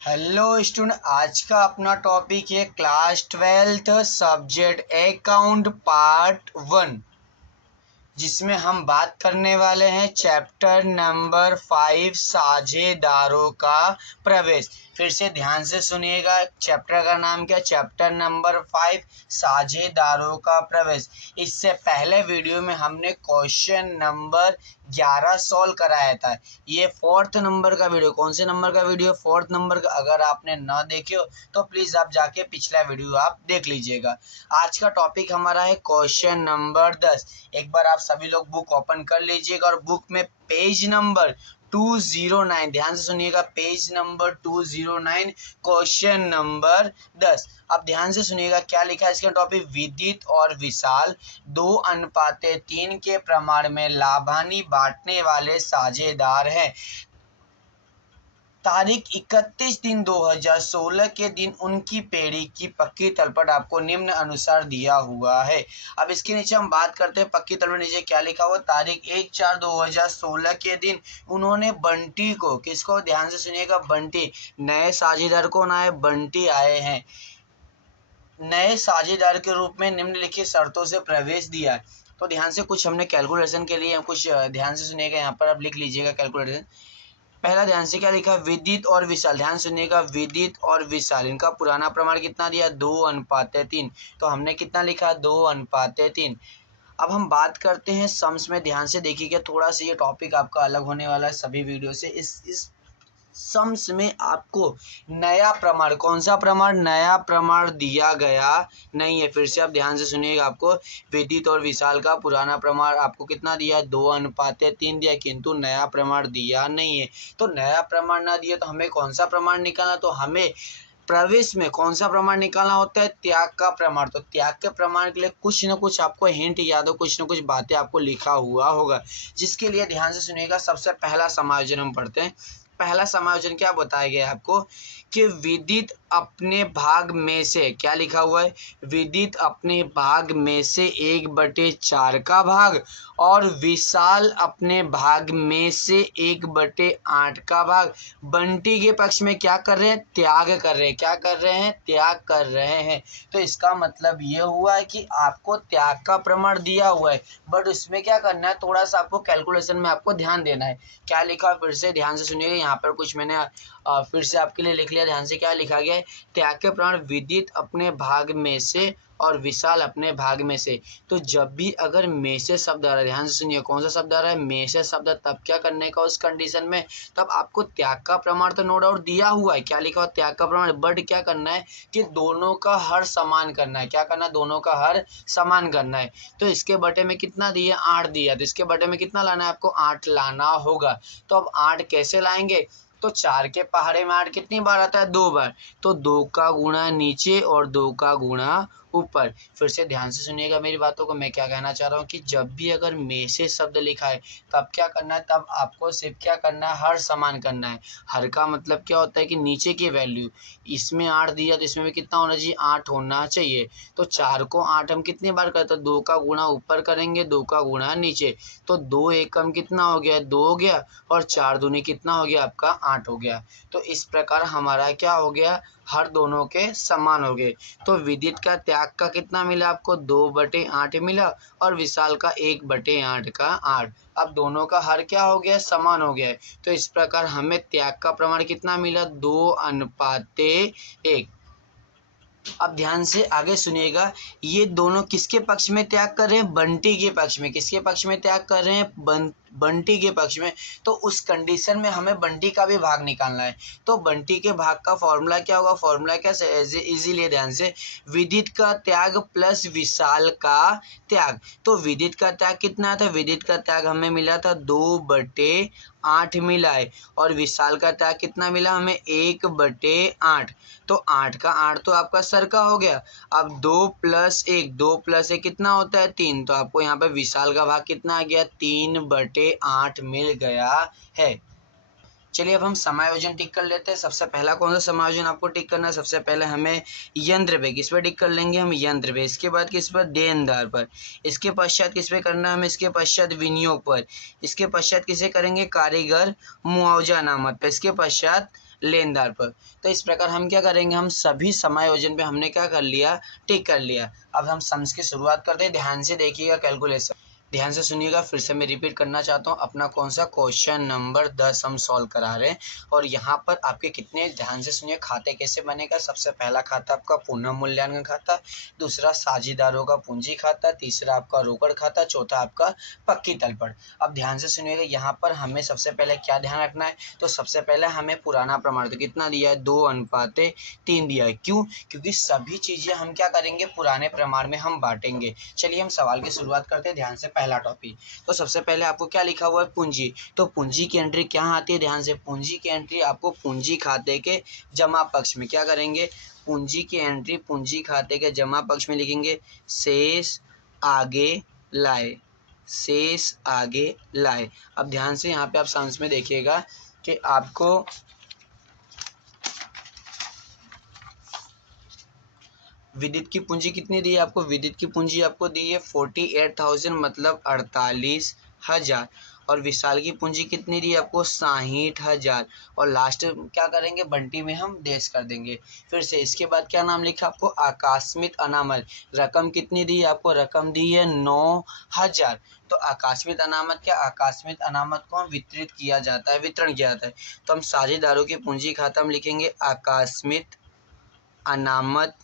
Hello student, आज का अपना टॉपिक है class 12th subject account part 1, जिसमें हम बात करने वाले हैं चैप्टर नंबर 5 साझेदारों का प्रवेश। फिर से ध्यान से सुनिएगा, चैप्टर का नाम क्या है? चैप्टर नंबर 5 साझेदारों का प्रवेश। इससे पहले वीडियो में हमने क्वेश्चन नंबर 11 सॉल्व कराया था। ये 4th नंबर का वीडियो। कौन से नंबर का वीडियो? 4th नंबर का। अगर आपने ना देखे हो तो प्लीज आप जाके पिछला वीडियो आप देख लीजिएगा। आज का टॉपिक हमारा है क्वेश्चन नंबर 10। एक बार आप सभी लोग बुक ओपन कर लीजिएगा और बुक में पेज नंबर 209, ध्यान से सुनिएगा, पेज नंबर 209, क्वेश्चन नंबर 10। अब ध्यान से सुनिएगा क्या लिखा है इसका टॉपिक। विदित और विशाल 2:3 के प्रमाण में लाभानी बांटने वाले साझेदार हैं। तारीख 31/3/2016 के दिन उनकी पेड़ी की पक्की तलपट आपको निम्न अनुसार दिया हुआ है। अब इसके नीचे हम बात करते हैं पक्की तलपट नीचे क्या लिखा हुआ। तारीख 1/4/2016 के दिन उन्होंने बंटी को, किसको? ध्यान से सुनिएगा, बंटी, नए साझेदार कौन आए? बंटी आए हैं। नए साझेदार के रूप में निम्नलिखित शर्तों से प्रवेश दिया है। तो ध्यान से कुछ हमने कैलकुलेशन के लिए कुछ ध्यान से सुनिएगा, यहाँ पर आप लिख लीजिएगा कैलकुलेशन। पहला ध्यान से क्या लिखा? विदित और विशाल, ध्यान सुनिएगा, विदित और विशाल, इनका पुराना प्रमाण कितना दिया? 2:3। तो हमने कितना लिखा? 2:3। अब हम बात करते हैं सम्स में। ध्यान से देखिएगा, थोड़ा सा ये टॉपिक आपका अलग होने वाला है सभी वीडियो से। इस सम्स में आपको नया प्रमाण, कौन सा प्रमाण? नया प्रमाण दिया गया नहीं है। फिर से आप ध्यान से सुनिएगा, आपको विदित और विशाल का पुराना प्रमाण आपको कितना दिया? 2:3 दिया, किंतु नया प्रमाण दिया नहीं है। तो नया प्रमाण ना दिया तो हमें कौन सा प्रमाण निकालना? तो हमें प्रवेश में कौन सा प्रमाण निकालना होता है? त्याग का प्रमाण। तो त्याग के प्रमाण के लिए कुछ न कुछ आपको हिंट याद हो, कुछ न कुछ बातें आपको लिखा हुआ होगा, जिसके लिए ध्यान से सुनिएगा। सबसे पहला समायोजन हम पढ़ते हैं। पहला समायोजन क्या बताया गया है आपको कि विदित अपने भाग में से, क्या लिखा हुआ है? विदित अपने भाग में से 1/4 का भाग और विशाल अपने भाग में से 1/8 का भाग बंटी के पक्ष में क्या कर रहे हैं? त्याग कर रहे हैं। क्या कर रहे हैं? त्याग कर रहे हैं। तो इसका मतलब ये हुआ है कि आपको त्याग का प्रमाण दिया हुआ है, बट उसमें क्या करना है? थोड़ा सा आपको कैलकुलेशन में आपको ध्यान देना है। क्या लिखा? फिर से ध्यान से सुनिएगा, यहाँ पर कुछ मैंने फिर से आपके लिए लिख लिया। ध्यान से क्या लिखा गया है? त्याग के प्रमाण विदित अपने भाग में से और विशाल अपने भाग में से। तो जब भी अगर में से शब्द आ रहा है, ध्यान से सुनिए, कौन सा शब्द आ रहा है? में से शब्द, तब क्या करने का उस कंडीशन में? तब आपको त्याग का प्रमाण तो नो डाउट दिया हुआ है। क्या लिखा हुआ? त्याग का प्रमाण, बट क्या करना है कि दोनों का हर समान करना है। क्या करना है? दोनों का हर समान करना है। तो इसके बटे में कितना दिया? 8 दिया, तो इसके बटे में कितना लाना है? आपको 8 लाना होगा। तो अब 8 कैसे लाएंगे? तो 4 के पहाड़े में 8 कितनी बार आता है? 2 बार। तो 2 का गुणा नीचे और 2 का गुणा ऊपर। फिर से ध्यान से सुनिएगा मेरी बातों को। मैं क्या कहना चाह रहा हूँ कि जब भी अगर में से शब्द लिखा है तब क्या करना है? तब आपको सिर्फ क्या करना है? हर समान करना है। हर का मतलब क्या होता है कि नीचे की वैल्यू, इसमें 8 दिया तो इसमें भी कितना होना चाहिए? 8 होना चाहिए। तो 4 को 8 हम कितनी बार करते हैं? 2 का गुणा ऊपर करेंगे, 2 का गुणा नीचे। तो 2 एकम कितना हो गया? 2 हो गया, और 4 दूनी कितना हो गया? आपका 8 हो गया। तो इस प्रकार हमारा क्या हो गया? हर दोनों के समान हो गए। तो विदित का त्याग का कितना मिला आपको? 2/8 मिला, और विशाल का 1/8 का 8। अब दोनों का हर क्या हो गया? समान हो गया है। तो इस प्रकार हमें त्याग का प्रमाण कितना मिला? 2:1। अब ध्यान से आगे सुनिएगा, ये दोनों किसके पक्ष में त्याग कर रहे हैं? बंटी के पक्ष में। किसके पक्ष में त्याग कर रहे हैं? बंटी के पक्ष में। तो उस कंडीशन में हमें बंटी का भी भाग निकालना है। तो बंटी के भाग का फॉर्मूला क्या होगा? फॉर्मूला क्या? इजीली ध्यान से, विदित का त्याग प्लस विशाल का त्याग। तो विदित का त्याग कितना था? विदित का त्याग हमें मिला था 2/8 मिला है, और विशाल का त्याग कितना मिला हमें? 1/8। तो 8 का 8 तो आपका सर का हो गया। अब 2 + 1, 2 + 1 कितना होता है? 3। तो आपको यहाँ पे विशाल का भाग कितना आ गया? 3/8 मिल गया है। चलिए अब हम समायोजन टिक कर लेते हैं। सबसे पहला कौन सा समायोजन आपको टिक करना है? सबसे पहले हमें यंत्र पे, किस पे टिक कर लेंगे हम? यंत्र पे। इसके बाद किस पर? देनदार पर। इसके पश्चात किस पे करना है हमें? इसके पश्चात विनियोग पर। इसके पश्चात किसे करेंगे? कारीगर मुआवजा अनामत पर। इसके पश्चात लेनदार पर। तो इस प्रकार हम क्या करेंगे, हम सभी समायोजन पे हमने क्या कर लिया, टिक कर लिया। अब हम सम्स की शुरुआत करते हैं। ध्यान से देखिएगा कैलकुलेशन, ध्यान से सुनिएगा। फिर से मैं रिपीट करना चाहता हूँ, अपना कौन सा क्वेश्चन नंबर 10 हम सॉल्व करा रहे हैं। और यहाँ पर आपके कितने, ध्यान से सुनिए, खाते कैसे बनेगा। सबसे पहला खाता आपका पुनः मूल्यांकन खाता, दूसरा साझेदारों का पूंजी खाता, तीसरा आपका रोकड़ खाता, चौथा आपका पक्की तलपट। अब ध्यान से सुनिएगा, यहाँ पर हमें सबसे पहले क्या ध्यान रखना है, तो सबसे पहले हमें पुराना प्रमाण तो कितना दिया है, 2:3 दिया है। क्यों, क्योंकि सभी चीज़ें हम क्या करेंगे, पुराने प्रमाण में हम बांटेंगे। चलिए हम सवाल की शुरुआत करते हैं। ध्यान से पहला टॉपिक, तो सबसे पहले आपको क्या लिखा हुआ है, पूंजी। तो पूंजी की एंट्री क्या आती है, ध्यान से, पूंजी की एंट्री आपको पूंजी खाते के जमा पक्ष में क्या करेंगे, पूंजी की एंट्री पूंजी खाते के जमा पक्ष में लिखेंगे, शेष आगे लाए, शेष आगे लाए। अब ध्यान से यहाँ पे आप साइंस में देखिएगा कि आपको विद्युत की पूंजी कितनी दी है, आपको विद्युत की पूंजी आपको दी है 48,000 मतलब 48,000। और विशाल की पूंजी कितनी दी है आपको, 60,000। और लास्ट क्या करेंगे, बंटी में हम डैश कर देंगे। फिर से इसके बाद क्या नाम लिखा आपको, आकस्मिक अनामत। रकम कितनी दी है आपको, रकम दी है 9,000। तो आकस्मिक अनामत क्या, आकस्मिक अनामत को हम वितरित किया जाता है, वितरण किया जाता है। तो हम साझेदारों की पूंजी खाता हम लिखेंगे आकस्मिक अनामत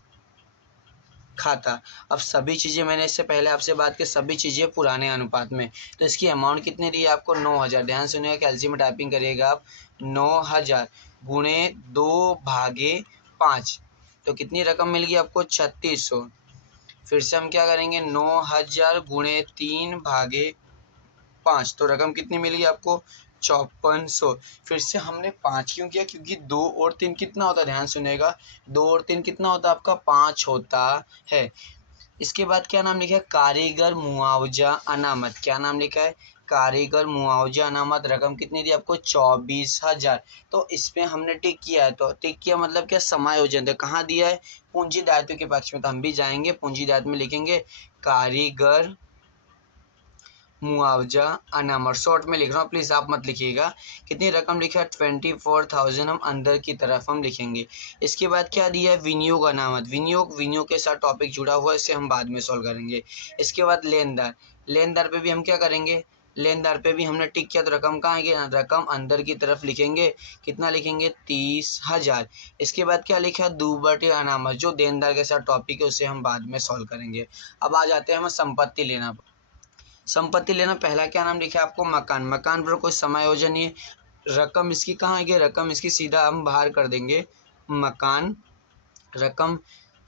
खाता। अब सभी चीज़ें मैंने इससे पहले आपसे बात की, सभी चीज़ें पुराने अनुपात में। तो इसकी अमाउंट कितनी दी है आपको, 9,000। ध्यान सुनिएगा, कैल्सी में टाइपिंग करिएगा आप, 9,000 गुणे 2/5। तो कितनी रकम मिल गई आपको, 3600। फिर से हम क्या करेंगे, 9,000 गुणे 3/5, तो रकम कितनी मिल गई आपको, 5400। फिर से हमने 5 क्यों किया, क्योंकि 2 और 3 कितना होता है, ध्यान सुनिएगा, 2 और 3 कितना होता है आपका, 5 होता है। इसके बाद क्या नाम लिखा है, कारीगर मुआवजा अनामत। क्या नाम लिखा है, कारीगर मुआवजा अनामत। रकम कितनी दी आपको, 24,000। तो इसमें हमने टिक किया है, तो टिक किया मतलब क्या, समायोजन। तो कहाँ दिया है, पूंजी दायित्व के पक्ष में। तो हम भी जाएंगे पूंजी दायित्व में, लिखेंगे कारीगर मुआवजा अनामत। शॉर्ट में लिख रहा हूँ, प्लीज़ आप मत लिखिएगा। कितनी रकम लिखा है, 24,000 हम अंदर की तरफ हम लिखेंगे। इसके बाद क्या दिया है, विनियोग अनामत। विनियोग के साथ टॉपिक जुड़ा हुआ है, इसे हम बाद में सॉल्व करेंगे। इसके बाद लेनदार, लेनदार पे भी हम क्या करेंगे, लेनदार पे भी हमने टिक किया, तो रकम कहाँ आएगी, रकम अंदर की तरफ लिखेंगे। कितना लिखेंगे, 30,000। इसके बाद क्या लिखा है, दुबटे अनामत। जो देनदार के साथ टॉपिक है उसे हम बाद में सॉल्व करेंगे। अब आ जाते हैं हम संपत्ति लेना। संपत्ति लेना, पहला क्या नाम लिखा है आपको, मकान। मकान पर कोई समायोजन नहीं है। रकम इसकी कहाँ आएगी, रकम इसकी सीधा हम बाहर कर देंगे, मकान रकम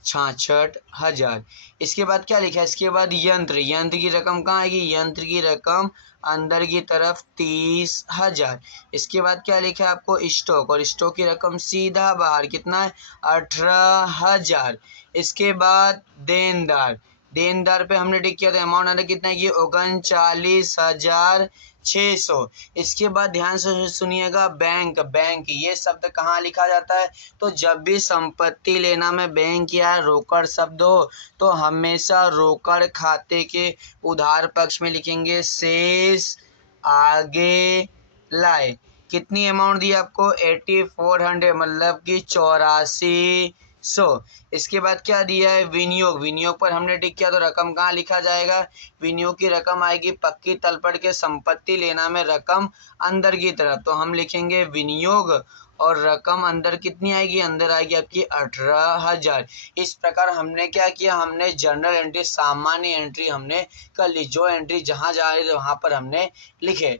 66,000। इसके बाद क्या लिखा है, इसके बाद यंत्र, यंत्र की रकम कहाँ आएगी, यंत्र की रकम अंदर की तरफ 30,000। इसके बाद क्या लिखा है आपको, स्टॉक, और स्टॉक की रकम सीधा बाहर कितना है, 18,000। इसके बाद देनदार, देनदार पे हमने टिक किया, तो अमाउंट अंदर कितना है, ये 39,600। इसके बाद ध्यान से सुनिएगा, बैंक, बैंक ये शब्द कहाँ लिखा जाता है, तो जब भी संपत्ति लेना में बैंक या रोकड़ शब्द हो तो हमेशा रोकड़ खाते के उधार पक्ष में लिखेंगे, शेष आगे लाए। कितनी अमाउंट दी आपको, 8400 मतलब कि 8400। इसके बाद क्या दिया है, विनियोग, विनियोग पर हमने टिक किया, तो रकम कहाँ लिखा जाएगा, विनियोग की रकम आएगी पक्की तलपट के संपत्ति लेना में रकम अंदर की तरफ। तो हम लिखेंगे विनियोग, और रकम अंदर कितनी आएगी, अंदर आएगी आपकी 18,000। इस प्रकार हमने क्या किया, हमने जनरल एंट्री, सामान्य एंट्री हमने कर ली। जो एंट्री जहाँ जा रही है वहाँ पर हमने लिखे।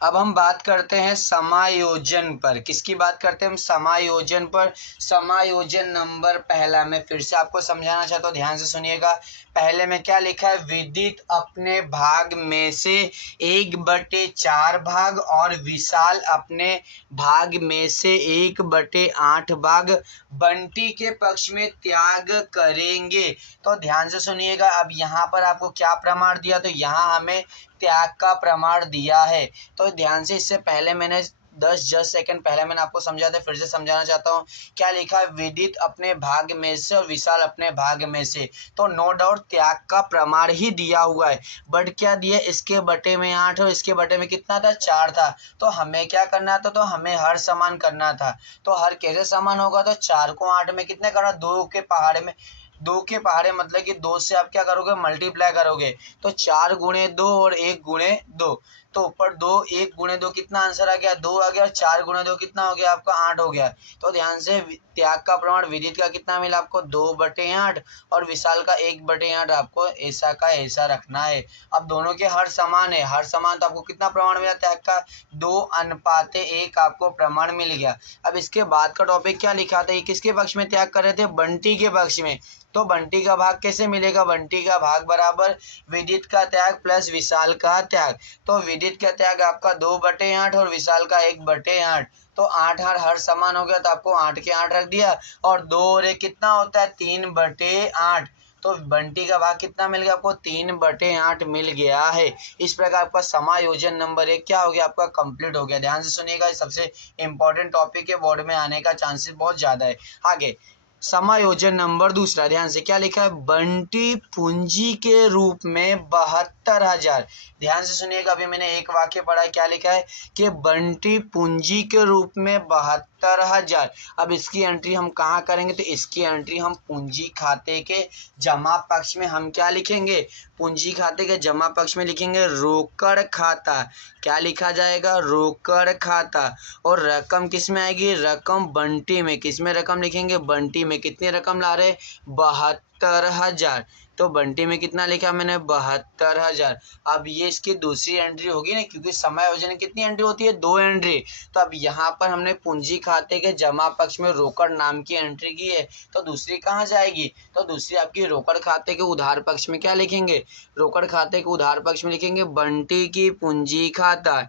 अब हम बात करते हैं समायोजन पर। किसकी बात करते हैं हम, समायोजन पर। समायोजन नंबर पहला, मैं फिर से आपको समझाना चाहता हूँ, ध्यान से सुनिएगा। पहले में क्या लिखा है, विदित अपने भाग में से 1/4 भाग और विशाल अपने भाग में से 1/8 भाग बंटी के पक्ष में त्याग करेंगे। तो ध्यान से सुनिएगा, अब यहाँ पर आपको क्या प्रमाण दिया, तो यहाँ हमें त्याग का प्रमाण दिया है। तो ध्यान से, इससे पहले मैंने 10 सेकंड पहले मैंने आपको समझा था, फिर से समझाना चाहता हूँ। क्या लिखा है, विदित अपने भाग में से और विशाल अपने भाग में से। तो नो डाउट त्याग का प्रमाण ही दिया हुआ है, बट क्या दिया, इसके बटे में 8 और इसके बटे में कितना था, 4 था। तो हमें क्या करना था, तो हमें हर समान करना था। तो हर कैसे समान होगा, तो 4 को 8 में कितने करना, 2 के पहाड़े में, 2 के पहाड़े मतलब कि 2 से आप क्या करोगे, मल्टीप्लाई करोगे। तो 4 गुणे 2 और 1 गुणे 2, तो ऊपर 2, 1 गुणे 2 कितना आंसर आ गया, 2 आ गया, और 4 गुणे 2 कितना हो गया आपका, 8 हो गया। तो ध्यान से त्याग का प्रमाण विदित का कितना मिला आपको, 2/8, और विशाल का 1/8 आपको ऐसा का ऐसा रखना है। अब दोनों के हर समान है, हर समान, तो आपको कितना प्रमाण मिला त्याग का, 2:1 आपको प्रमाण मिल गया। अब इसके बाद का टॉपिक क्या लिखा था, ये किसके पक्ष में त्याग कर रहे थे, बंटी के पक्ष में। तो बंटी का भाग कैसे मिलेगा, बंटी का भाग बराबर विदित का त्याग प्लस विशाल का त्याग। तो विदित का त्याग आपका 2/8 और विशाल का 1/8। तो 8 हर समान हो गया, तो आपको 8 के 8 रख दिया, और 2 और 1 कितना होता है, 3/8। तो बंटी का भाग कितना मिल गया आपको, 3/8 मिल गया है। इस प्रकार आपका समायोजन नंबर 1 क्या हो गया, आपका कंप्लीट हो गया। ध्यान से सुनिएगा, सबसे इंपॉर्टेंट टॉपिक है, बोर्ड में आने का चांसेस बहुत ज्यादा है। आगे समायोजन नंबर दूसरा, ध्यान से क्या लिखा है, बंटी पूंजी के रूप में 72,000। ध्यान से सुनिएगा, अभी मैंने एक वाक्य पढ़ा है, क्या लिखा है कि बंटी पूंजी के रूप में 72,000। अब इसकी एंट्री हम कहाँ करेंगे, तो इसकी एंट्री हम पूंजी खाते के जमा पक्ष में हम क्या लिखेंगे, पूंजी खाते के जमा पक्ष में लिखेंगे रोकड़ खाता। क्या लिखा जाएगा, रोकड़ खाता। और रकम किस में आएगी, रकम बंटी में। किस में रकम लिखेंगे, बंटी में। कितनी रकम ला रहे, 72,000। तो बंटी में कितना लिखा मैंने, 72,000। अब ये इसकी दूसरी एंट्री होगी ना, क्योंकि समायोजन कितनी एंट्री होती है, 2 एंट्री। तो अब यहाँ पर हमने पूंजी खाते के जमा पक्ष में रोकड़ नाम की एंट्री की है, तो दूसरी कहाँ जाएगी, तो दूसरी आपकी रोकड़ खाते के उधार पक्ष में क्या लिखेंगे, रोकड़ खाते के उधार पक्ष में लिखेंगे बंटी की पूंजी खाता।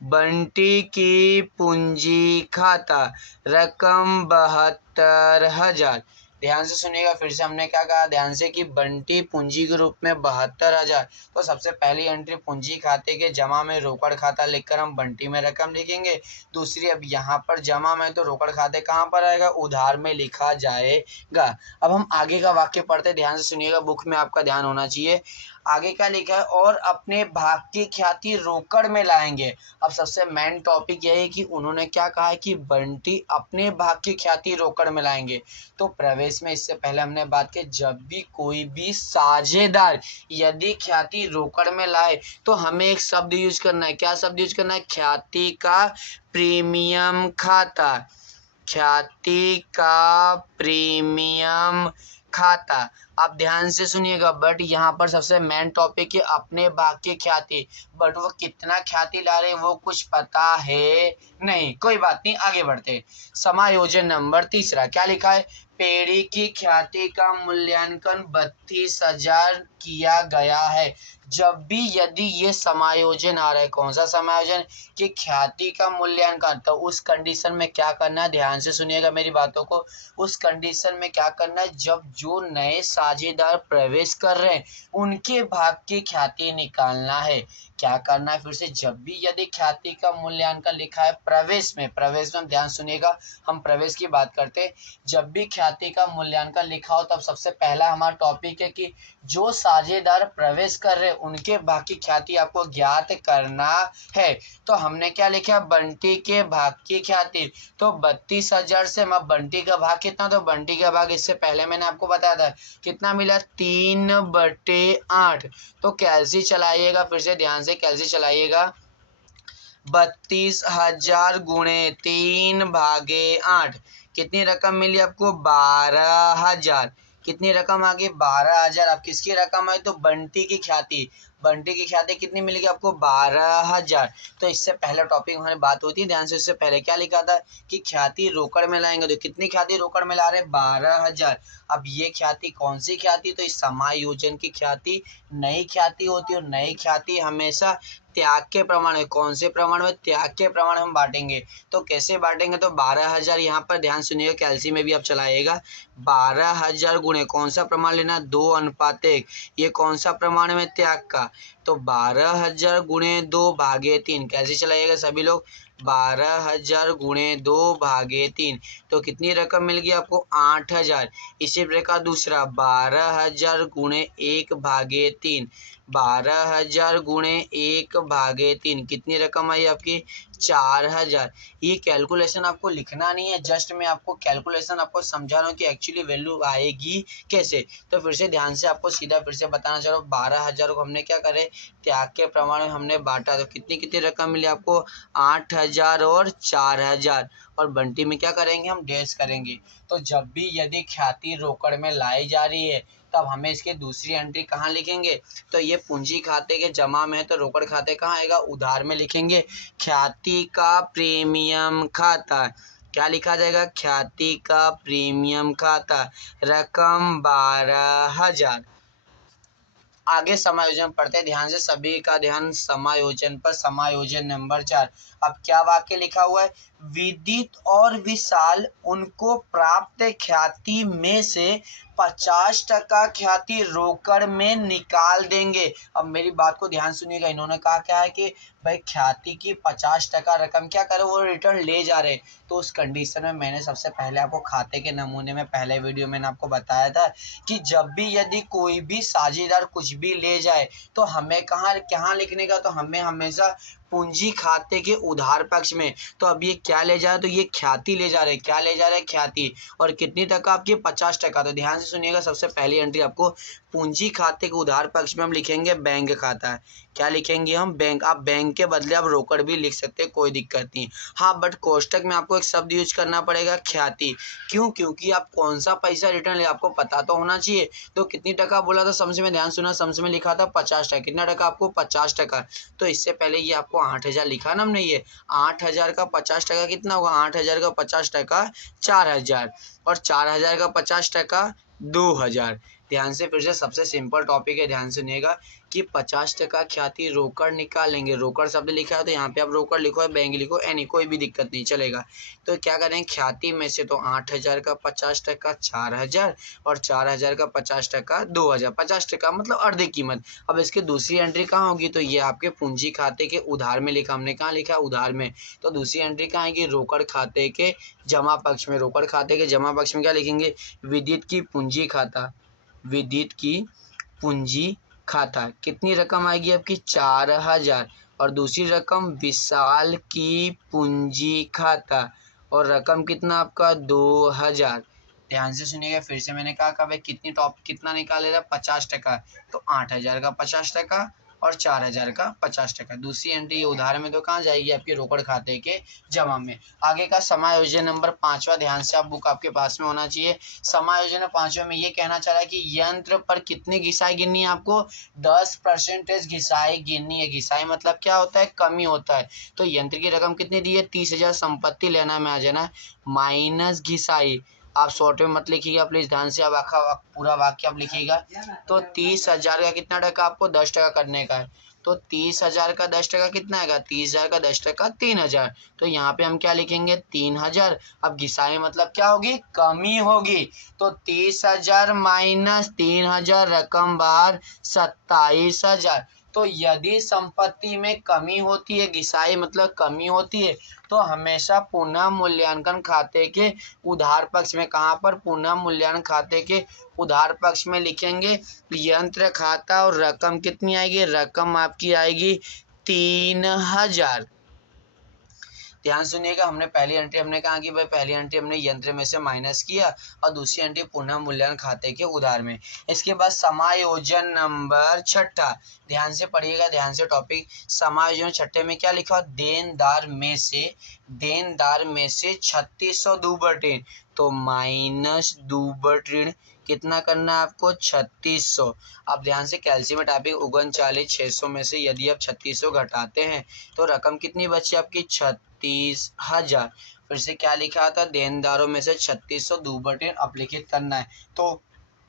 बंटी की पूंजी खाता, रकम 72,000। ध्यान से सुनिएगा, फिर से हमने क्या कहा, ध्यान से, कि बंटी पूंजी के रूप में 72,000। तो सबसे पहली एंट्री पूंजी खाते के जमा में रोकड़ खाता लिखकर हम बंटी में रकम लिखेंगे। दूसरी, अब यहाँ पर जमा में, तो रोकड़ खाते कहाँ पर आएगा, उधार में लिखा जाएगा। अब हम आगे का वाक्य पढ़ते, ध्यान से सुनिएगा, बुक में आपका ध्यान होना चाहिए। आगे क्या लिखा है, और अपने भाग की ख्याति रोकड़ में लाएंगे। अब सबसे मेन टॉपिक यही है कि उन्होंने क्या कहा है कि बंटी अपने भाग की ख्याति रोकड़ में लाएंगे। तो प्रवेश में इससे पहले हमने बात की, जब भी कोई भी साझेदार यदि ख्याति रोकड़ में लाए, तो हमें एक शब्द यूज करना है। क्या शब्द यूज करना है, ख्याति का प्रीमियम खाता। ख्याति का प्रीमियम खाता। आप ध्यान से सुनिएगा, बट यहाँ पर सबसे मेन टॉपिक है अपने भाग की ख्याति, बट वो कितना ख्याति ला रहे वो कुछ पता है नहीं। कोई बात नहीं, आगे बढ़ते। समायोजन नंबर तीसरा, क्या लिखा है, पेड़ी की ख्याति का मूल्यांकन 32,000 किया गया है। जब भी यदि ये समायोजन आ रहा है, कौन सा समायोजन, कि ख्याति का मूल्यांकन, तो उस कंडीशन में क्या करना है, ध्यान से सुनिएगा मेरी बातों को। उस कंडीशन में क्या करना है, जब जो नए साझेदार प्रवेश कर रहे हैं उनके भाग की ख्याति निकालना है। क्या करना है, फिर से, जब भी यदि ख्याति का मूल्यांकन लिखा है प्रवेश में, प्रवेश में ध्यान सुनिएगा, हम प्रवेश की बात करते हैं। जब भी ख्याति का मूल्यांकन लिखा हो, तब सबसे पहला हमारा टॉपिक है कि जो साझेदार प्रवेश कर रहे हैं उनके भाग की ख्याति आपको ज्ञात करना है। तो हमने क्या लिखा, बंटी के भाग की ख्याति। तो 32,000 से हम बंटी का भाग कितना, तो बंटी का भाग इससे पहले मैंने आपको बताया था कितना मिला, 3/8। तो कैलसी चलाइएगा, फिर से ध्यान से कैलसी चलाइएगा। 32,000 गुणे 3/8, कितनी रकम मिली आपको, 12,000। कितनी रकम आ गई, 12,000। अब किसकी रकम आई, तो बंटी की ख्याति। बंटी की ख्याति कितनी मिलेगी आपको, 12,000। तो इससे पहले टॉपिक हमारी बात होती है, ध्यान से, इससे पहले क्या लिखा था कि ख्याति रोकड़ में लाएंगे। तो कितनी ख्याति रोकड़ में ला रहे, 12,000। अब ये ख्याति कौन सी ख्याति, तो इस समायोजन की ख्याति नई ख्याति होती है, और नई ख्याति हमेशा त्याग के प्रमाण में, कौन से प्रमाण में, त्याग के प्रमाण हम बांटेंगे। तो कैसे बांटेंगे, तो 12,000, यहाँ पर ध्यान सुनिएगा, कैलसी में भी आप चलाइएगा। 12,000 गुणे कौन सा प्रमाण लेना, 2:1। ये कौन सा प्रमाण में, त्याग का। तो 12,000 गुणे 2/3, कैसे चलाइएगा सभी लोग, 12,000 गुणे 2/3, तो कितनी रकम मिल गई आपको 8,000। इसी प्रकार दूसरा 12,000 गुणे 1/3, 12,000 गुणे 1/3 कितनी रकम आई आपकी 4,000। ये कैलकुलेशन आपको लिखना नहीं है, जस्ट मैं आपको कैलकुलेशन आपको समझा रहा हूँ कि एक्चुअली वैल्यू आएगी कैसे। तो फिर से ध्यान से आपको सीधा फिर से बताना चाह रहा हूँ, 12,000 को हमने क्या करे त्याग के प्रमाण में हमने बांटा, तो कितनी कितनी रकम मिली आपको 8,000 और 4,000। और बंटी में क्या करेंगे हम डैश करेंगे। तो जब भी यदि ख्याति रोकड़ में लाई जा रही है तब हमें इसकी दूसरी एंट्री कहाँ लिखेंगे, तो ये पूंजी खाते के जमा में है तो रोकड़ खाते कहाँ आएगा उधार में लिखेंगे। ख्याति का प्रीमियम खाता, क्या लिखा जाएगा ख्याति का प्रीमियम खाता, रकम 12,000। आगे समायोजन पढ़ते ध्यान से, सभी का ध्यान समायोजन पर। समायोजन नंबर 4। अब क्या वाक्य लिखा हुआ है, विदित और विशाल उनको प्राप्त ख्याति में से 50% ख्याति रोकड़ में निकाल देंगे। अब मेरी बात को ध्यान सुनिएगा, इन्होंने कहा क्या है कि भाई ख्याति की 50% रकम क्या करे वो रिटर्न ले जा रहे। तो उस कंडीशन में मैंने सबसे पहले आपको खाते के नमूने में पहले वीडियो मैंने आपको बताया था कि जब भी यदि कोई भी साझेदार कुछ भी ले जाए तो हमें कहाँ लिखने का, तो हमें हमेशा पूंजी खाते के उधार पक्ष में। तो अब ये क्या ले जा रहा है, तो ये ख्याति ले जा रहे हैं, क्या ले जा रहे हैं ख्याति, और कितनी टका आपकी 50%। तो ध्यान से सुनिएगा, सबसे पहली एंट्री आपको पूंजी खाते के उधार पक्ष में हम लिखेंगे बैंक खाता है। क्या लिखेंगे हम बैंक, आप बैंक के बदले आप रोकड़ भी लिख सकते हैं, कोई दिक्कत नहीं। हाँ बट कोष्टक में आपको एक शब्द यूज करना पड़ेगा ख्याति, क्यों, क्योंकि आप कौन सा पैसा रिटर्न ले आपको पता तो होना चाहिए। तो कितनी टका बोला था समझ में, ध्यान सुना, समझ में लिखा था 50%, कितना टका आपको 50%। तो इससे पहले ये आपको 8,000 लिखा ना हमने, ये 8,000 का 50% कितना होगा, 8,000 का 50% 4,000, और 4,000 का 50% 2,000। ध्यान से फिर से सबसे सिंपल टॉपिक है, ध्यान सुनिएगा कि 50% ख्याति रोकड़ निकालेंगे। रोकड़ शब्द लिखा है तो यहाँ पे आप रोकड़ लिखो या बैंक लिखो, एनी कोई भी दिक्कत नहीं चलेगा। तो क्या करें ख्याति में से, तो 8,000 का 50% 4,000, और 4,000 का 50% 2,000, 50% मतलब अर्धी कीमत। अब इसकी दूसरी एंट्री कहाँ होगी, तो ये आपके पूंजी खाते के उधार में लिखा, हमने कहाँ लिखा उधार में। तो दूसरी एंट्री कहाँ आएगी, रोकड़ खाते के जमा पक्ष में। रोकड़ खाते के जमा पक्ष में क्या लिखेंगे, विदित की पूंजी खाता, विदित की पूंजी खाता, कितनी रकम आएगी आपकी 4,000, और दूसरी रकम विशाल की पूंजी खाता, और रकम कितना आपका 2,000। ध्यान से सुनिएगा, फिर से मैंने कहा भाई कितना निकाले था 50%, तो 8,000 का 50% और 4,000 का 50%। दूसरी एंट्री उधार में तो कहाँ जाएगी आपके रोकड़ खाते के जमा में। आगे का समायोजन नंबर 5वां, ध्यान से आप बुक आपके पास में होना चाहिए। समायोजन 5वां में ये कहना चाह रहा है कि यंत्र पर कितनी घिसाई गिननी है आपको, 10% घिसाई गिननी है। घिसाई मतलब क्या होता है, कमी होता है। तो यंत्र की रकम कितनी दी है 30,000, संपत्ति लेना में आ जाना माइनस घिसाई। आप शॉर्ट में मत लिखिएगा प्लीज, ध्यान से आप पूरा वाक्य आप लिखिएगा। तो 30,000 का कितना टका आपको 10% करने का है, तो 30,000 का 10% कितना आएगा, 30,000 का 10% 3,000। तो यहाँ पे हम क्या लिखेंगे 3,000। अब घिसाई मतलब क्या होगी, कमी होगी। तो 30,000 माइनस 3,000, रकम बाहर 27,000। तो यदि संपत्ति में कमी होती है, घिसाई मतलब कमी होती है, तो हमेशा पुनः मूल्यांकन खाते के उधार पक्ष में, कहाँ पर, पुनः मूल्यांकन खाते के उधार पक्ष में लिखेंगे यंत्र खाता, और रकम कितनी आएगी, रकम आपकी आएगी 3,000। ध्यान सुनिएगा, हमने पहली एंट्री हमने कहा कि भाई पहली एंट्री हमने यंत्र में से माइनस किया, और दूसरी एंट्री पुनः मूल्यांकन खाते के उधार में। इसके बाद समायोजन नंबर 6, ध्यान से पढ़िएगा, ध्यान से टॉपिक। समायोजन 6 में क्या लिखा, देनदार में से 3600 दूबर ऋण, तो माइनस दूबर ऋण कितना करना है आपको 3600। अब ध्यान से कैल्शियम टॉपिक 39,600 में से यदि आप 3600 घटाते हैं तो रकम कितनी बची आपकी 36,000। फिर से क्या लिखा था, देनदारों में से 3600 दूबर ऋण अपलिखित करना है। तो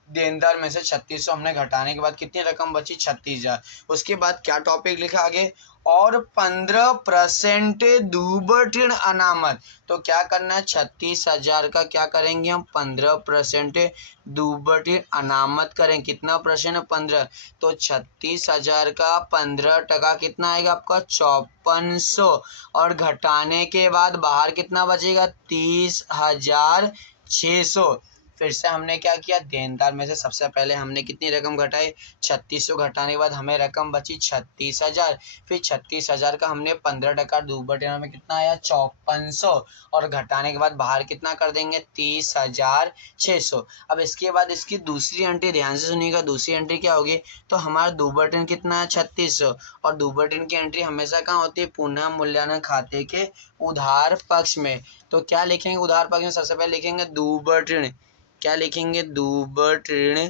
देनदार में से 3600 हमने घटाने के बाद कितनी रकम बची 36,000। उसके बाद क्या टॉपिक लिखा आगे, और 15% दूबर ऋण अनामत। तो क्या करना है, 36,000 का क्या करेंगे हम, 15% दूबर ऋण अनामत करें। कितना परसेंट है, 15। तो 36,000 का 15% कितना आएगा आपका 5400, और घटाने के बाद बाहर कितना बचेगा 30,600। फिर से हमने क्या किया, देनदार में से सबसे पहले हमने कितनी रकम घटाई 3600, घटाने के बाद हमें रकम बची 36,000। फिर 36,000 का हमने 15% दूबर ऋण में कितना आया 5400, और घटाने के बाद बाहर कितना कर देंगे 30,600। अब इसके बाद इसकी दूसरी एंट्री ध्यान से सुनिएगा, दूसरी एंट्री क्या होगी, तो हमारा दूबर ऋण कितना है 3600, और दूबर ऋण की एंट्री हमेशा कहाँ होती है, पुनः मूल्यांकन खाते के उधार पक्ष में। तो क्या लिखेंगे उधार पक्ष में, सबसे पहले लिखेंगे दूबर ऋण, क्या लिखेंगे दूबर ऋण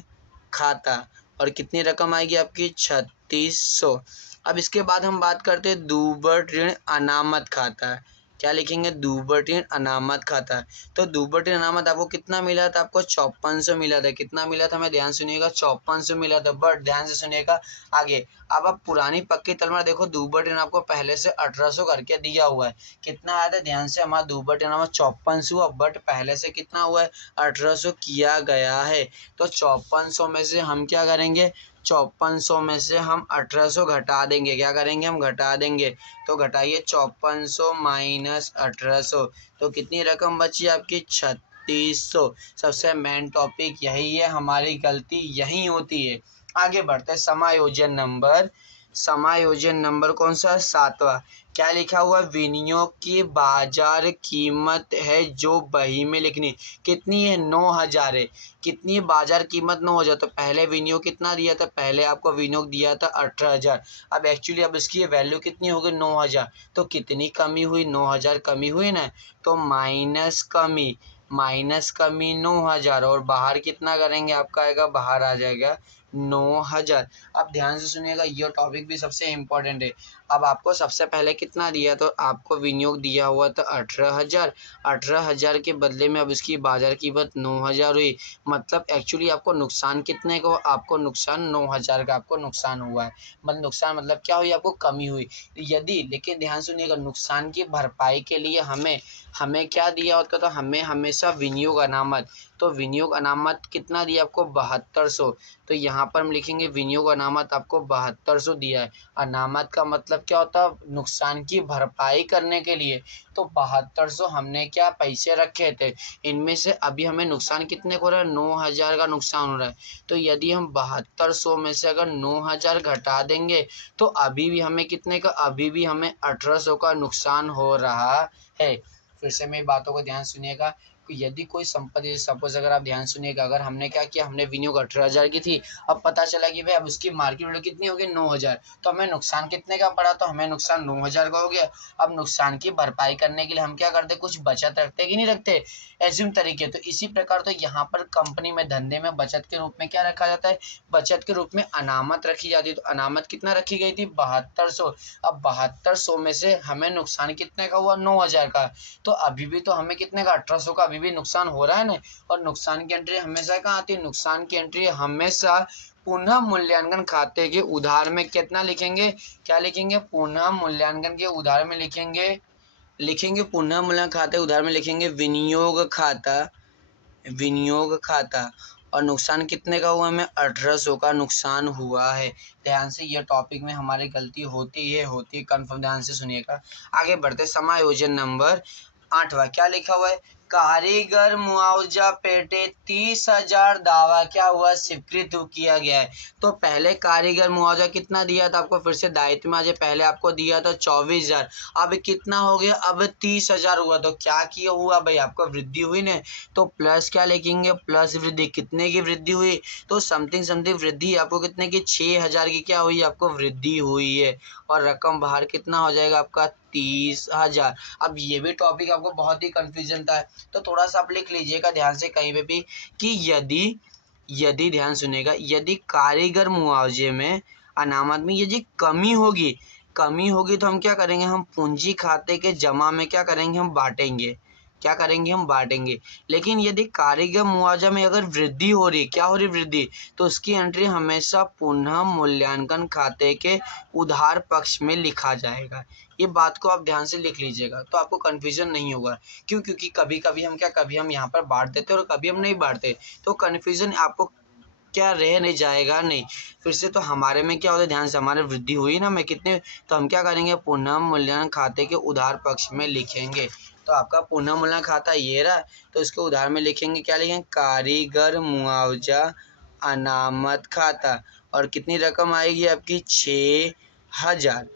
खाता, और कितनी रकम आएगी आपकी 3600। अब इसके बाद हम बात करते हैं दूबर ऋण अनामत खाता, क्या लिखेंगे दूबर ऋण अनामत खाता। तो दूबर ऋण अनामत आपको कितना मिला था, आपको 5400 मिला था। कितना मिला था, हमें ध्यान सुनिएगा 5400 मिला था। बट ध्यान से सुनिएगा आगे, अब आप पुरानी पक्की तलवार देखो, दूबर ऋण आपको पहले से 1800 करके दिया हुआ है। कितना आया था, ध्यान से, हमारा दूबर ऋण हमारा 5400 हुआ, बट पहले से कितना हुआ है 1800 किया गया है। तो 5400 में से हम क्या करेंगे, 5400 में से हम 1800 घटा देंगे। क्या करेंगे, हम घटा देंगे। तो घटाइए 5400 माइनस 1800, तो कितनी रकम बची आपकी 3600। सबसे मेन टॉपिक यही है, हमारी गलती यही होती है। आगे बढ़ते समायोजन नंबर, समायोजन नंबर कौन सा, 7वां। क्या लिखा हुआ है, विनियोग की बाजार कीमत है जो बही में लिखनी। कितनी है, 9000 है। कितनी बाजार कीमत 9000, तो पहले विनियोग कितना दिया था, पहले आपको विनियोग दिया था 18,000। अब एक्चुअली अब इसकी वैल्यू कितनी हो गई 9000, तो कितनी कमी हुई 9000 कमी हुई ना, तो माइनस कमी, माइनस कमी 9000, और बाहर कितना करेंगे आपका आएगा, बाहर आ जाएगा 9000। अब ध्यान से सुनिएगा, ये टॉपिक भी सबसे इम्पोर्टेंट है। अब आपको सबसे पहले कितना दिया, तो आपको विनियोग दिया हुआ था 18,000। 18,000 के बदले में अब इसकी बाजार कीमत 9000 हुई। मतलब एक्चुअली आपको नुकसान कितने का, आपको नुकसान 9000 का आपको नुकसान हुआ है। मतलब नुकसान मतलब क्या हुई, आपको कमी हुई। यदि, लेकिन ध्यान सुनिएगा, नुकसान की भरपाई के लिए हमें हमें क्या दिया होता, तो हमें हमेशा विनियोग अनामत। तो विनियोग अनामत कितना दिया आपको 7200। तो यहाँ पर हम लिखेंगे विनियोग अनामत आपको 7200 दिया है। अनामत का मतलब क्या होता है, नुकसान की भरपाई करने के लिए। तो 7200 हमने क्या पैसे रखे थे, इनमें से अभी हमें नुकसान कितने को हो रहा है, 9000 का नुकसान हो रहा है। तो यदि हम 7200 में से अगर 9000 घटा देंगे, तो अभी भी हमें कितने का, अभी भी हमें 1800 का नुकसान हो रहा है। फिर से मेरी बातों को ध्यान सुनिएगा, यदि कोई संपत्ति, सपोज अगर आप ध्यान सुनिएगा, अगर हमने क्या किया, हमने विनियोग 18,000 की थी, अब पता चला कि भाई अब उसकी मार्केट वैल्यू कितनी हो गई 9000, तो हमें नुकसान कितने का पड़ा, तो हमें नुकसान 9000 का हो गया। अब नुकसान की भरपाई करने के लिए हम क्या करते, कुछ बचत रखते कि नहीं रखते, एज्यूम तरीके। तो इसी प्रकार तो यहाँ पर कंपनी में, धंधे में बचत के रूप में क्या रखा जाता है, बचत के रूप में अनामत रखी जाती है। तो अनामत कितना रखी गई थी 7200। अब 7200 में से हमें नुकसान कितने का हुआ 9000 का, तो अभी भी तो हमें कितने का 1800 का अभी भी नुकसान हो रहा है ना। और नुकसान की एंट्री हमेशा कहाँ आती है, नुकसान की एंट्री हमेशा पुनः मूल्यांकन खाते के उधार में कितना लिखेंगे, क्या लिखेंगे, पुनः मूल्यांकन के उधार में लिखेंगे पुनः मूल्यांकन खाते उधार में लिखेंगे विनियोग खाता, विनियोग खाता। और नुकसान कितने का हुआ, हमें 1800 का नुकसान हुआ है। ध्यान से, ये टॉपिक में हमारी गलती होती है कंफर्म, ध्यान से सुनिएगा। आगे बढ़ते समायोजन नंबर 8वां। क्या लिखा हुआ है, कारीगर मुआवजा पेटे 30,000 दावा क्या हुआ, स्वीकृत किया गया है। तो पहले कारीगर मुआवजा कितना दिया था आपको, फिर से दायित्व में आज पहले आपको दिया था 24,000, अब कितना हो गया, अब 30,000 हुआ। तो क्या किया हुआ भाई, आपको वृद्धि हुई ना, तो प्लस क्या लिखेंगे, प्लस वृद्धि। कितने की वृद्धि हुई, तो समथिंग समथिंग वृद्धि आपको कितने की 6000 की क्या हुई, आपको वृद्धि हुई है। और रकम बाहर कितना हो जाएगा आपका 30,000। अब ये भी टॉपिक आपको बहुत ही कंफ्यूजन था, तो थोड़ा सा आप लिख लीजिएगा ध्यान से कहीं पे भी, कि यदि ध्यान सुनेगा, यदि कारीगर मुआवजे में अनामत में यदि कमी होगी तो हम क्या करेंगे, हम पूंजी खाते के जमा में क्या करेंगे, हम बांटेंगे। क्या करेंगे, हम बांटेंगे। लेकिन यदि कारीगर मुआवजा में अगर वृद्धि हो रही, क्या हो रही वृद्धि, तो उसकी एंट्री हमेशा पुनः मूल्यांकन खाते के उधार पक्ष में लिखा जाएगा। ये बात को आप ध्यान से लिख लीजिएगा तो आपको कन्फ्यूजन नहीं होगा। क्यों? क्योंकि कभी कभी हम कभी हम यहाँ पर बांट देते और कभी हम नहीं बांटते, तो कन्फ्यूजन आपको क्या रह नहीं जाएगा नहीं। फिर से तो हमारे में क्या होता है, ध्यान से, हमारे वृद्धि हुई ना, मैं कितने, तो हम क्या करेंगे, पुनः मूल्यांकन खाते के उधार पक्ष में लिखेंगे। तो आपका पुनः मूल्यांकन खाता ये रहा, तो इसके उधार में लिखेंगे, क्या लिखेंगे, कारीगर मुआवजा अनामत खाता, और कितनी रकम आएगी आपकी, 6,000।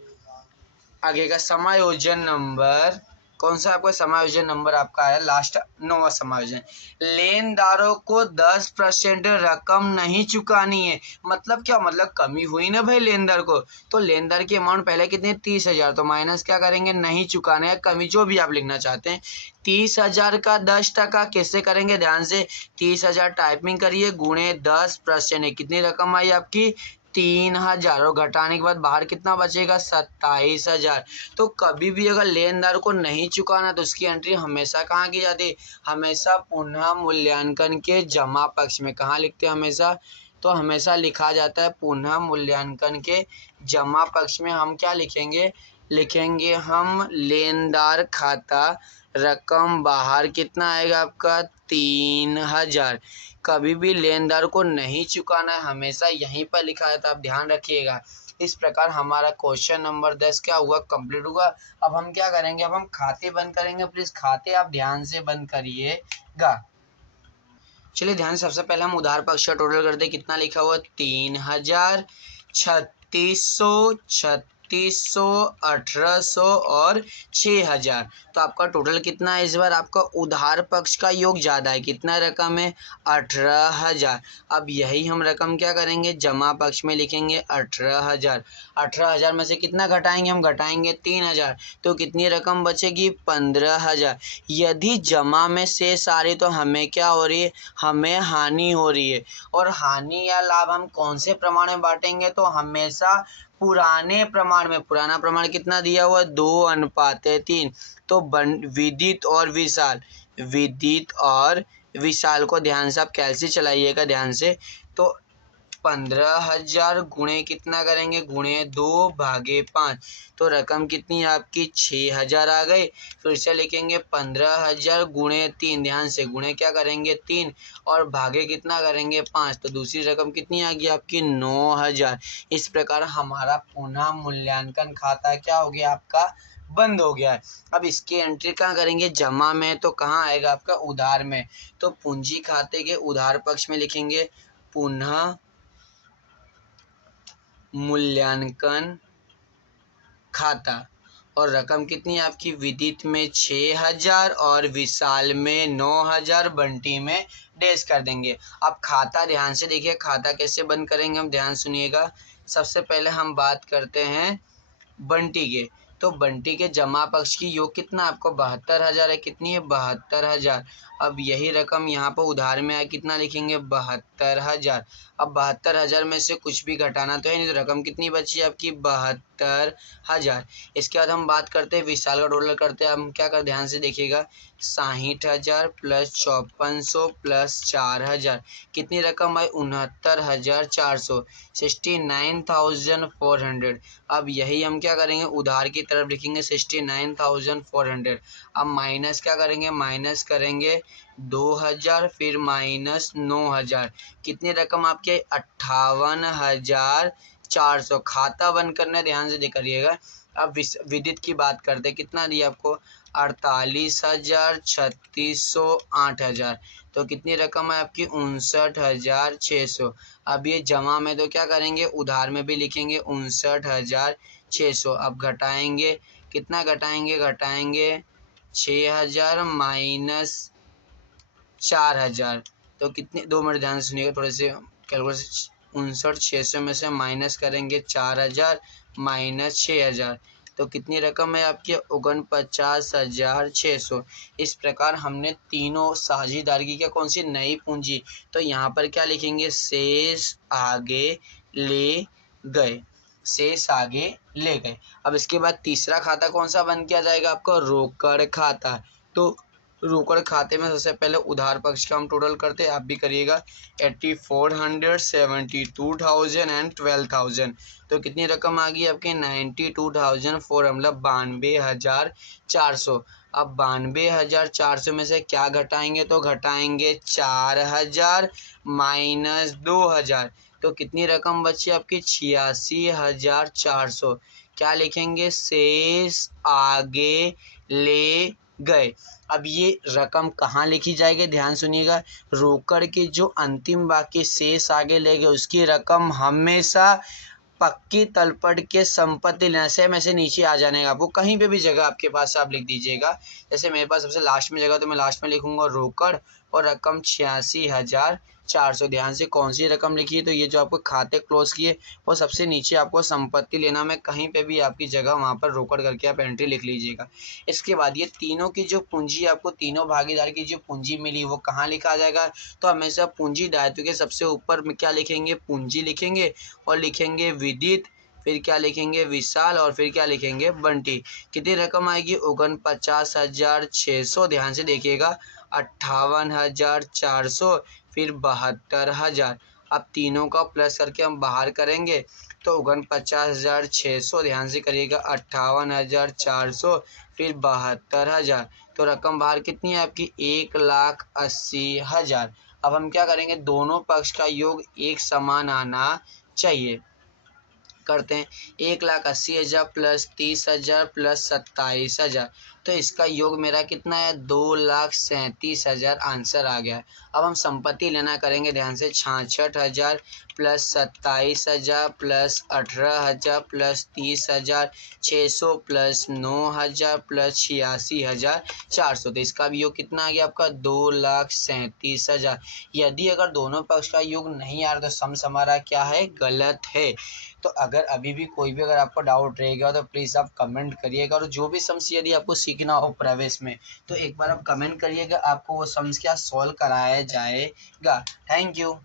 आगे का समायोजन नंबर, कौन सा आपका समायोजन नंबर आपका है, लास्ट 9वां समायोजन। लेनदारों को 10% रकम नहीं चुकानी है। मतलब क्या, मतलब कमी हुई ना भाई लेनदार को, तो लेनदार की अमाउंट पहले कितनी, 30,000, तो माइनस क्या करेंगे, नहीं चुकाना है, कमी जो भी आप लिखना चाहते हैं। 30,000 का 10% कैसे करेंगे, ध्यान से, 30,000 टाइपिंग करिए, गुणे 10%, कितनी रकम आई आपकी, 3,000, और घटाने के बाद बाहर कितना बचेगा, 27,000। तो कभी भी अगर लेनदार को नहीं चुकाना तो उसकी एंट्री हमेशा कहाँ की जाती है, हमेशा पुनः मूल्यांकन के जमा पक्ष में। कहाँ लिखते हैं हमेशा, तो हमेशा लिखा जाता है पुनः मूल्यांकन के जमा पक्ष में। हम क्या लिखेंगे, लिखेंगे हम लेनदार खाता, रकम बाहर कितना आएगा आपका, 3,000। कभी भी लेनदार को नहीं चुकाना है, हमेशा यहीं पर लिखा है, तो आप ध्यान रखिएगा। इस प्रकार हमारा क्वेश्चन नंबर 10 क्या हुआ, कंप्लीट हुआ। अब हम क्या करेंगे, अब हम खाते बंद करेंगे। प्लीज खाते आप ध्यान से बंद करिएगा। चलिए ध्यान से, सबसे पहले हम उधार पक्ष का टोटल करते हैं, कितना लिखा हुआ, 3,000, 3,600, 3,600, 1,800 और 6,000। तो आपका टोटल कितना है, इस बार आपका उधार पक्ष का योग ज़्यादा है, कितना रकम है, 18,000। अब यही हम रकम क्या करेंगे, जमा पक्ष में लिखेंगे, 18,000। 18,000 में से कितना घटाएंगे, हम घटाएंगे 3,000, तो कितनी रकम बचेगी, 15,000। यदि जमा में शेष आ रही तो हमें क्या हो रही है, हमें हानि हो रही है। और हानि या लाभ हम कौन से प्रमाण में बांटेंगे, तो हमेशा पुराने प्रमाण में। पुराना प्रमाण कितना दिया हुआ है, 2:3। तो विदित और विशाल, विदित और विशाल को ध्यान से आप कैसे चलाइएगा, ध्यान से। तो 15,000 गुणे कितना करेंगे, गुणे 2/5, तो रकम कितनी आपकी, 6,000 आ गई। फिर से लिखेंगे 15,000 गुणे 3, ध्यान से, गुणे क्या करेंगे 3, और भागे कितना करेंगे 5, तो दूसरी रकम कितनी आ गई आपकी, 9,000। इस प्रकार हमारा पुनः मूल्यांकन खाता क्या हो गया, आपका बंद हो गया है। अब इसकी एंट्री कहाँ करेंगे, जमा में, तो कहाँ आएगा आपका, उधार में। तो पूंजी खाते के उधार पक्ष में लिखेंगे पुनः मूल्यांकन खाता, और रकम कितनी आपकी, विदित में 6,000 और विशाल में 9,000, बंटी में डैश कर देंगे। अब खाता ध्यान से देखिए, खाता कैसे बंद करेंगे हम, ध्यान सुनिएगा। सबसे पहले हम बात करते हैं बंटी के। तो बंटी के जमा पक्ष की योग कितना आपको, 72,000 है, कितनी है, 72,000। अब यही रकम यहाँ पर उधार में आए, कितना लिखेंगे, 72,000। अब 72,000 में से कुछ भी घटाना तो है नहीं, तो रकम कितनी बची आपकी, 72,000। इसके बाद हम बात करते हैं विशाल का टोटल करते हैं। हम क्या कर, ध्यान से देखिएगा, 60,000 प्लस 5400 प्लस 4,000, कितनी रकम आई, 69,400, 69,400। अब यही हम क्या करेंगे, उधार की तरफ लिखेंगे 69,400। अब माइनस क्या करेंगे, माइनस करेंगे 2,000, फिर माइनस 9,000, कितनी रकम आपके, 58,400। खाता बंद करना, ध्यान से करिएगा। अब विदित की बात करते हैं, कितना दिया आपको, 48,000, 3,600, 8,000, तो कितनी रकम है आपकी, 59,600। अब ये जमा में तो क्या करेंगे, उधार में भी लिखेंगे 59,600। अब घटाएंगे, कितना घटाएंगे, घटाएंगे 6,000 माइनस 4,000, तो कितने, 2 मिनट ध्यान से सुनिएगा, थोड़े से कैलकुलेशन। 59,600 में से माइनस करेंगे 4,000 माइनस 6,000, तो कितनी रकम है आपकी, 49,600। इस प्रकार हमने तीनों साझेदारी की क्या, कौन सी, नई पूंजी। तो यहाँ पर क्या लिखेंगे, शेष आगे ले गए, शेष आगे ले गए। अब इसके बाद तीसरा खाता कौन सा बंद किया जाएगा आपका, रोकड़ खाता। तो रोकड़ खाते में सबसे पहले उधार पक्ष का हम टोटल करते हैं, आप भी करिएगा। 8400, 72,000 एंड 12,000। तो कितनी रकम आ गई आपके 92,400, मतलब 92,400। अब 92,400 में से क्या घटाएंगे, तो घटाएंगे 4,000 माइनस 2,000। तो कितनी रकम बची आपकी 86,400। क्या लिखेंगे, शेष आगे ले गए। अब ये रकम कहाँ लिखी जाएगी, ध्यान सुनिएगा। रोकड़ के जो अंतिम बाकी शेष आगे ले गए उसकी रकम हमेशा पक्की तलपट के संपत्ति लेना से में से नीचे आ जाने का। आपको कहीं पे भी जगह आपके पास आप लिख दीजिएगा। जैसे मेरे पास सबसे लास्ट में जगह, तो मैं लास्ट में लिखूंगा रोकड़ और रकम 86,400। ध्यान से कौन सी रकम लिखी है, तो ये जो आपको खाते क्लोज किए वो सबसे नीचे आपको संपत्ति लेना में कहीं पे भी आपकी जगह वहाँ पर रोकड़ करके आप एंट्री लिख लीजिएगा। इसके बाद ये तीनों की जो पूंजी आपको, तीनों भागीदार की जो पूंजी मिली वो कहाँ लिखा जाएगा, तो हमेशा पूंजी दायित्व के सबसे ऊपर में क्या लिखेंगे, पूंजी लिखेंगे और लिखेंगे विदित, फिर क्या लिखेंगे विशाल और फिर क्या लिखेंगे बंटी। कितनी रकम आएगी 49,600। ध्यान से देखिएगा 58,400 फिर 72,000। अब तीनों का प्लस करके हम बाहर करेंगे तो 49,600, ध्यान से करिएगा 58,400 फिर 72,000। तो रकम बाहर कितनी है आपकी 1,80,000। अब हम क्या करेंगे, दोनों पक्ष का योग एक समान आना चाहिए। करते हैं 1,80,000 प्लस 30,000 प्लस 27,000। तो इसका योग मेरा कितना है 2,37,000 आंसर आ गया है। अब हम संपत्ति लेना करेंगे ध्यान से 66,000 plus 27,000 plus 18,000 plus 30,600 plus 9,000 plus 86,400। तो इसका भी योग कितना आ गया आपका 2,37,000। यदि अगर दोनों पक्ष का योग नहीं आ रहा तो सम्स हमारा क्या है, गलत है। तो अगर अभी भी कोई भी अगर आपको डाउट रहेगा तो प्लीज़ आप कमेंट करिएगा। और जो भी सम्स यदि आपको सीखना हो प्रवेश में तो एक बार आप कमेंट करिएगा, आपको वो सम्स क्या सॉल्व कराया जाएगा। Thank you.